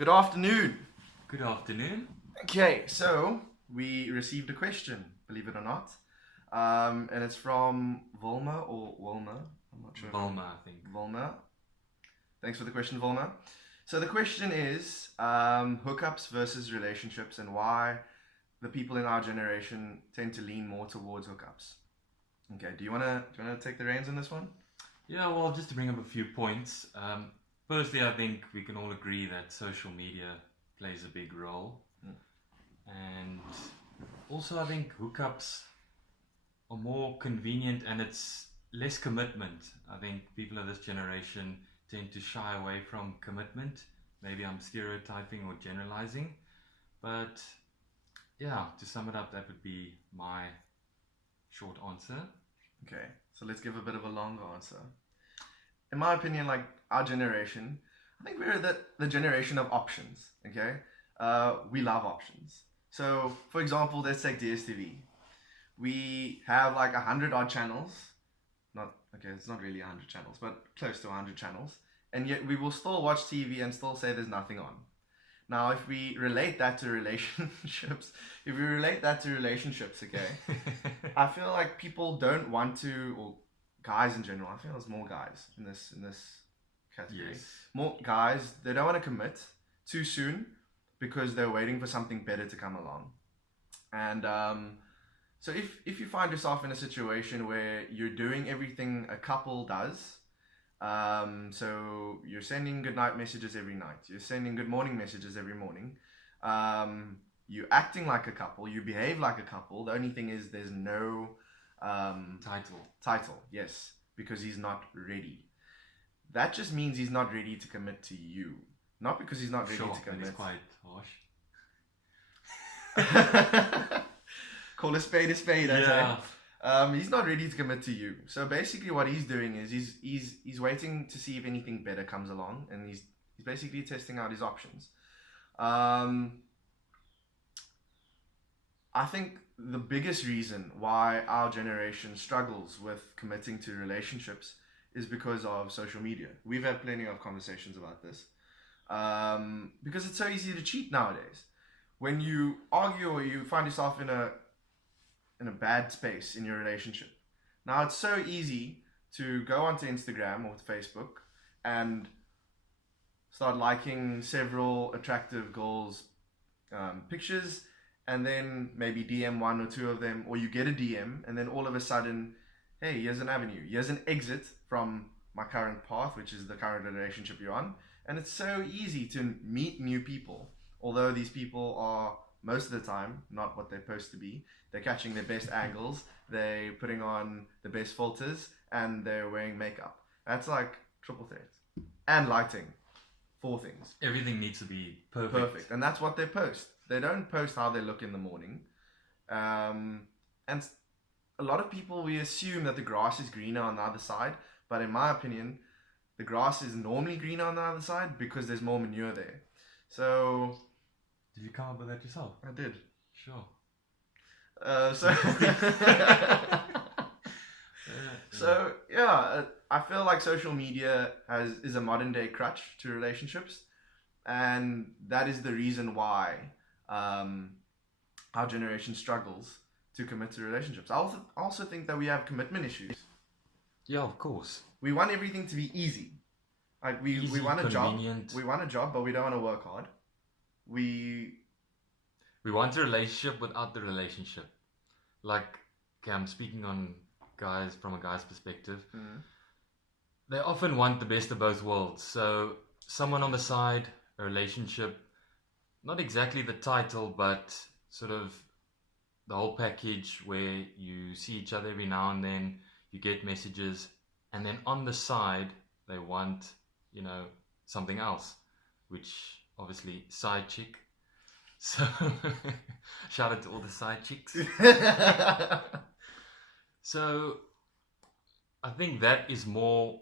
Good afternoon. Good afternoon. Okay, so we received a question, believe it or not. And it's from Volma or Wilma. I'm not sure. Volma, I think. Volma. Thanks for the question, Volma. So the question is hookups versus relationships and why the people in our generation tend to lean more towards hookups. Okay, do you wanna take the reins on this one? Yeah, well, just to bring up a few points. Firstly, I think we can all agree that social media plays a big role. And also, I think hookups are more convenient and it's less commitment. I think people of this generation tend to shy away from commitment. Maybe I'm stereotyping or generalizing. But yeah, to sum it up, that would be my short answer. Okay, so let's give a bit of a longer answer. In my opinion, like our generation, I think we're the generation of options. Okay, we love options. So, for example, let's take DSTV. We have like 100 odd channels. Not okay, it's not really 100 channels, but close to 100 channels, and yet we will still watch TV and still say there's nothing on. Now, if we relate that to relationships, okay, I feel like people don't want to, or guys in general. I feel there's more guys in this category. Yes. More guys, they don't want to commit too soon because they're waiting for something better to come along. And so if you find yourself in a situation where you're doing everything a couple does, so you're sending good night messages every night, you're sending good morning messages every morning, you're acting like a couple, you behave like a couple. The only thing is there's no title, yes, because he's not ready. That just means he's not ready to commit to you, not because he's not ready to commit. That is quite harsh. Call a spade, I Yeah. say. He's not ready to commit to you. So basically, what he's doing is he's waiting to see if anything better comes along, and he's basically testing out his options. I think the biggest reason why our generation struggles with committing to relationships is because of social media. We've had plenty of conversations about this. Because it's so easy to cheat nowadays. When you argue or you find yourself in a bad space in your relationship. Now it's so easy to go onto Instagram or Facebook and start liking several attractive girls' pictures, and then maybe DM one or two of them, or you get a DM, and then all of a sudden, hey, here's an avenue, here's an exit from my current path, which is the current relationship you're on. And it's so easy to meet new people, although these people are most of the time not what they're supposed to be. They're catching their best angles, they're putting on the best filters, and they're wearing makeup. That's like triple threat. And lighting. 4 things. Everything needs to be perfect. Perfect. And that's what they post. They don't post how they look in the morning. And a lot of people, we assume that the grass is greener on the other side, but in my opinion, the grass is normally greener on the other side because there's more manure there. So Did you come up with that yourself? I did. Sure. So yeah, I feel like social media is a modern day crutch to relationships, and that is the reason why our generation struggles to commit to relationships. I also think that we have commitment issues. Yeah, of course. We want everything to be easy. Like we want a convenient. job. We want a job, but we don't want to work hard. We want a relationship without the relationship. Like, okay, I'm speaking on guys from a guy's perspective. They often want the best of both worlds. So someone on the side, a relationship, not exactly the title, but sort of the whole package where you see each other every now and then, you get messages, and then on the side they want, something else, which obviously side chick. So shout out to all the side chicks. So I think that is more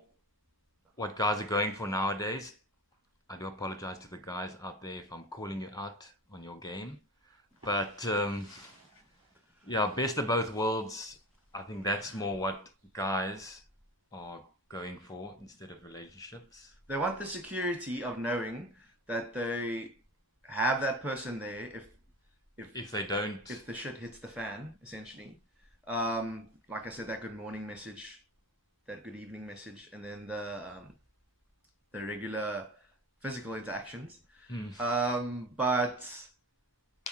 what guys are going for nowadays. I do apologize to the guys out there if I'm calling you out on your game, but yeah, best of both worlds. I think that's more what guys are going for instead of relationships. They want the security of knowing that they have that person there If they don't, if the shit hits the fan, essentially. Like I said, that good morning message, that good evening message, and then the regular physical interactions. But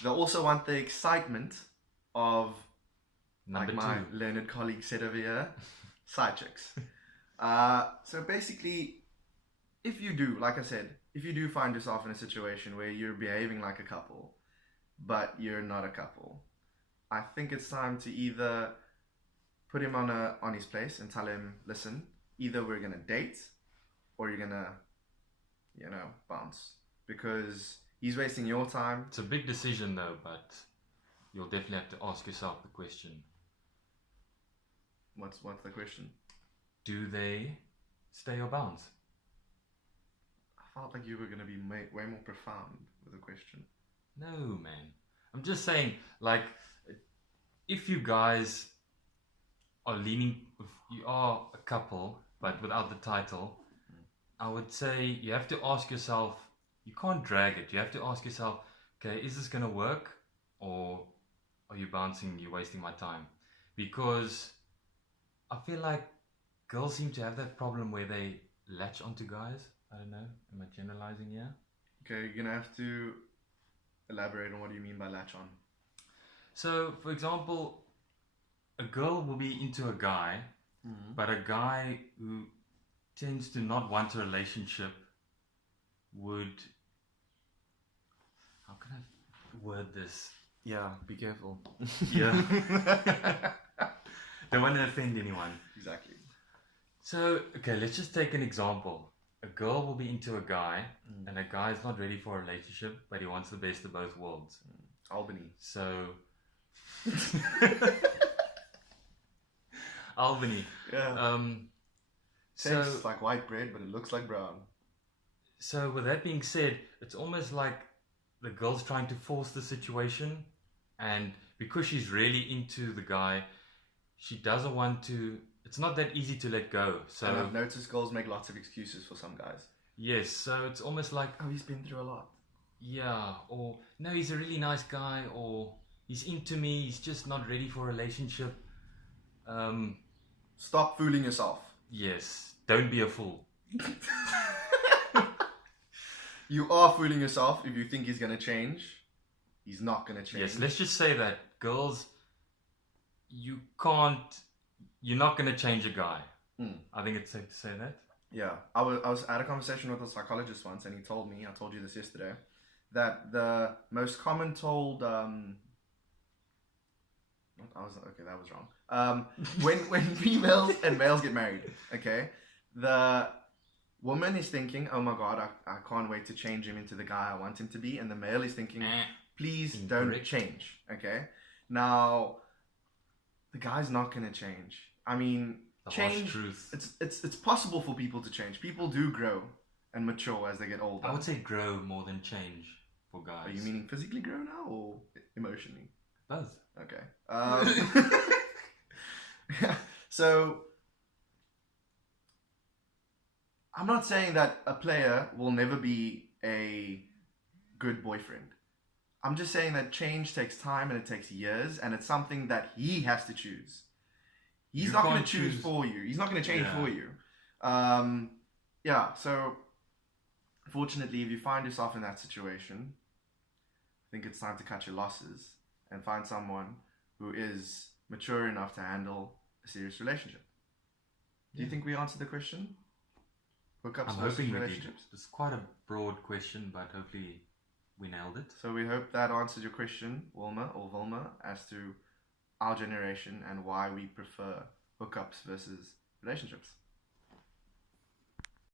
they also want the excitement of, number like my two. learned colleague said over here, side chicks. So basically, if you do, like I said, if you do find yourself in a situation where you're behaving like a couple, but you're not a couple, I think it's time to either put him on his place and tell him, listen, either we're gonna date or you're gonna, bounce, because he's wasting your time. It's a big decision though, but you'll definitely have to ask yourself the question: What's the question? do they stay or bounce? I felt like you were gonna be way more profound with the question. No, man. I'm just saying, like, if you guys are leaning, if you are a couple, but without the title, I would say you have to ask yourself, you can't drag it. You have to ask yourself, okay, is this going to work? Or are you bouncing, you're wasting my time? Because I feel like girls seem to have that problem where they latch onto guys. I don't know. Am I generalizing here? Okay, you're gonna have to elaborate on what do you mean by latch on. So, for example, a girl will be into a guy, but a guy who tends to not want a relationship would. How can I word this? Yeah, be careful. Yeah. Don't want to offend anyone. Exactly. So, okay, let's just take an example. A girl will be into a guy, and a guy is not ready for a relationship, but he wants the best of both worlds. Albany. So. Albany. Yeah. So Tastes like white bread, but it looks like brown. So with that being said, it's almost like the girl's trying to force the situation, and because she's really into the guy, she doesn't want to. It's not that easy to let go. So And I've noticed girls make lots of excuses for some guys. yes, so it's almost like, Oh, he's been through a lot. yeah, or no, he's a really nice guy, or he's into me, he's just not ready for a relationship. Stop fooling yourself. Yes, don't be a fool. You are fooling yourself if you think he's gonna change. He's not gonna change. Yes, let's just say that girls, you're not gonna change a guy. I think it's safe to say that. Yeah, I was at a conversation with a psychologist once, and he told me, I told you this yesterday, that the most common told that was wrong. When females and males get married, okay, the woman is thinking, oh my god, I can't wait to change him into the guy I want him to be, and the male is thinking, please don't change. Okay, now the guy's not gonna change. I mean, The change. harsh truth. It's possible for people to change. People do grow and mature as they get older. I would say grow more than change for guys. Are you meaning physically grow now or emotionally? both? Okay. So I'm not saying that a player will never be a good boyfriend. I'm just saying that change takes time and it takes years, and it's something that he has to choose. He's not going to choose for you. He's not going to change for you. So fortunately, if you find yourself in that situation, I think it's time to cut your losses and find someone who is mature enough to handle a serious relationship. Do you think we answered the question? Hookups I'm versus hoping we did. relationships? It's quite a broad question, but hopefully we nailed it. So we hope that answered your question, Wilma or Vilma, as to our generation and why we prefer hookups versus relationships.